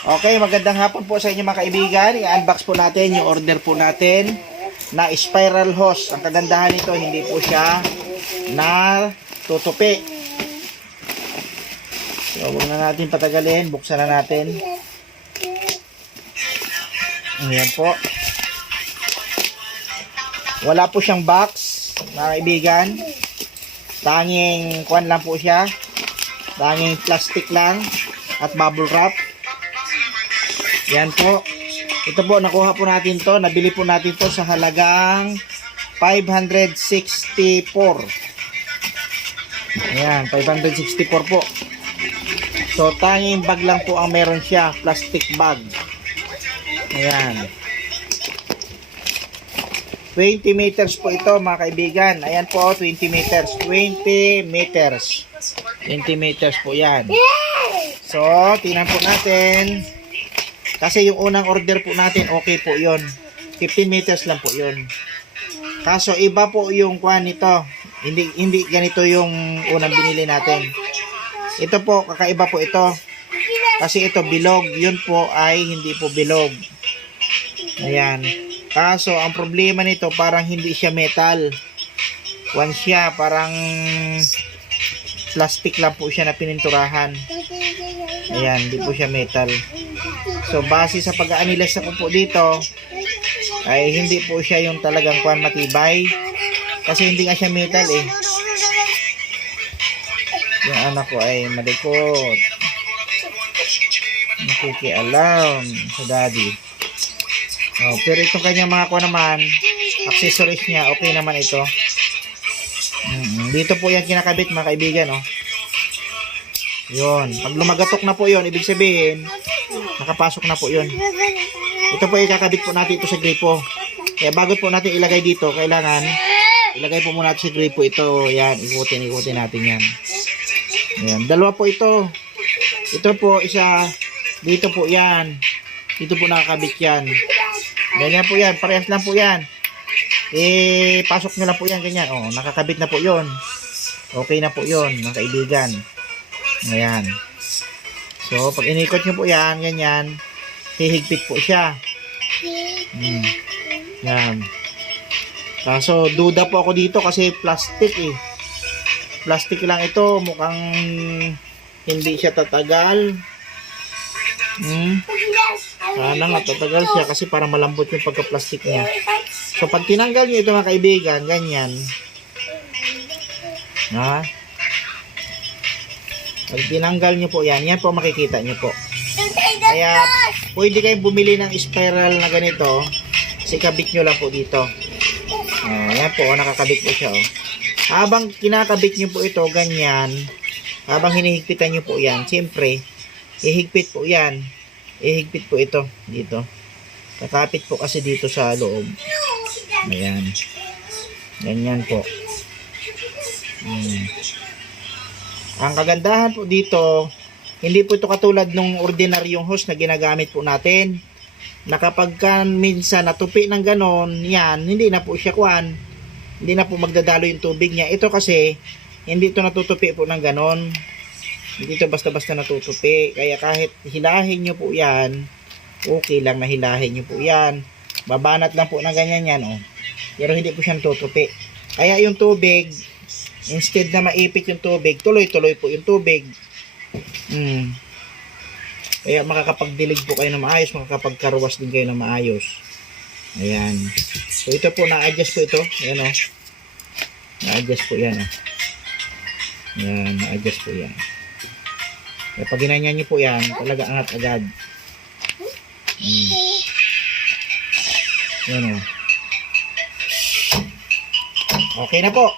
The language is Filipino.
Okay, magandang hapon po sa inyo mga kaibigan. I-unbox po natin yung order po natin na spiral hose. Ang kagandahan nito, hindi po siya na tutupi. So, huwag na natin patagalin. Buksan na natin. Ayan po. Wala po siyang box, mga kaibigan. Tanging kuwan lang po siya. Tanging plastic lang at bubble wrap. Yan po. Ito po, nakuha po natin to. Nabili po natin to sa halagang 564. Ayan, 564 po. So, tanging bag lang po ang meron siya. Plastic bag. Ayan. 20 meters po ito, mga kaibigan. Ayan po, 20 meters. 20 meters. 20 meters po yan. So, tingnan po natin. Kasi yung unang order po natin, okay po yun. 15 meters lang po yun. Kaso iba po yung kwan nito. Hindi ganito yung unang binili natin. Ito po, kakaiba po ito. Kasi ito bilog. Yun po ay hindi po bilog. Ayan. Kaso ang problema nito, parang hindi siya metal. Kwan siya, parang plastic lang po siya na pininturahan. Ayan, hindi po siya metal. So, base sa pag-aanilas ko po dito, ay hindi po siya yung talagang kwan matibay. Kasi hindi nga siya metal eh. Yung anak ko ay malikot. Nakikialam sa daddy. Oh, pero itong kanyang mga kwan naman, accessories niya, okay naman ito. Dito po yan kinakabit, mga kaibigan, oh. Yun. Pag lumagatok na po yun, ibig sabihin, nakapasok na po yun. Ito po ikakabit po natin ito sa gripo. Kaya bago po natin ilagay dito, kailangan ilagay po muna natin sa gripo ito. Yan, ikutin natin yan. Ayan. Dalawa po ito. Ito po, isa. Dito po yan. Dito po nakakabit yan. Ganyan po yan. Parehas lang po yan. Pasok nyo lang po yan. Ganyan. Oh, nakakabit na po yun. Okay na po yun, mga kaibigan. Ayan. So, pag inikot nyo po yan, ganyan, hihigpit po siya. Yan. Kaso, duda po ako dito kasi plastic eh. Plastic lang ito. Mukhang hindi siya tatagal. Sana nga tatagal siya kasi para malambot yung pagka-plastic niya. So, pag tinanggal nyo ito, mga kaibigan, ganyan. Ha? Pag tinanggal nyo po yan, yan po makikita nyo po. Kaya, pwede kayong bumili ng spiral na ganito. Kasi kabit nyo lang po dito. Yan po, nakakabit po siya. Habang kinakabit nyo po ito, ganyan. Habang hinihigpitan nyo po yan, siyempre, ihigpit po yan. Ihigpit po ito, dito. Kakapit po kasi dito sa loob. Ayan. Ganyan po. Ang kagandahan po dito, hindi po ito katulad ng ordinaryong hose na ginagamit po natin. Na kapag minsan natupi ng ganon, yan, hindi na po siya kuwan. Hindi na po magdadalo yung tubig niya. Ito kasi, hindi ito natutupi po ng ganon. Hindi ito basta-basta natutupi. Kaya kahit hilahin nyo po yan, okay lang na hilahin nyo po yan. Babanat lang po ng ganyan yan, oh. Pero hindi po siya natutupi. Kaya yung tubig, instead na maipit yung tubig, tuloy-tuloy po yung tubig. Kaya makakapagdilig po kayo na maayos, makakapagkaruwas din kayo na maayos. Ayan. So ito po, na-adjust po ito. Ayan, o. Na-adjust po yan, o. Ayan, na-adjust po yan. Kaya pag ginanyan nyo po yan, talaga angat agad. Ayan, o. Okay na po.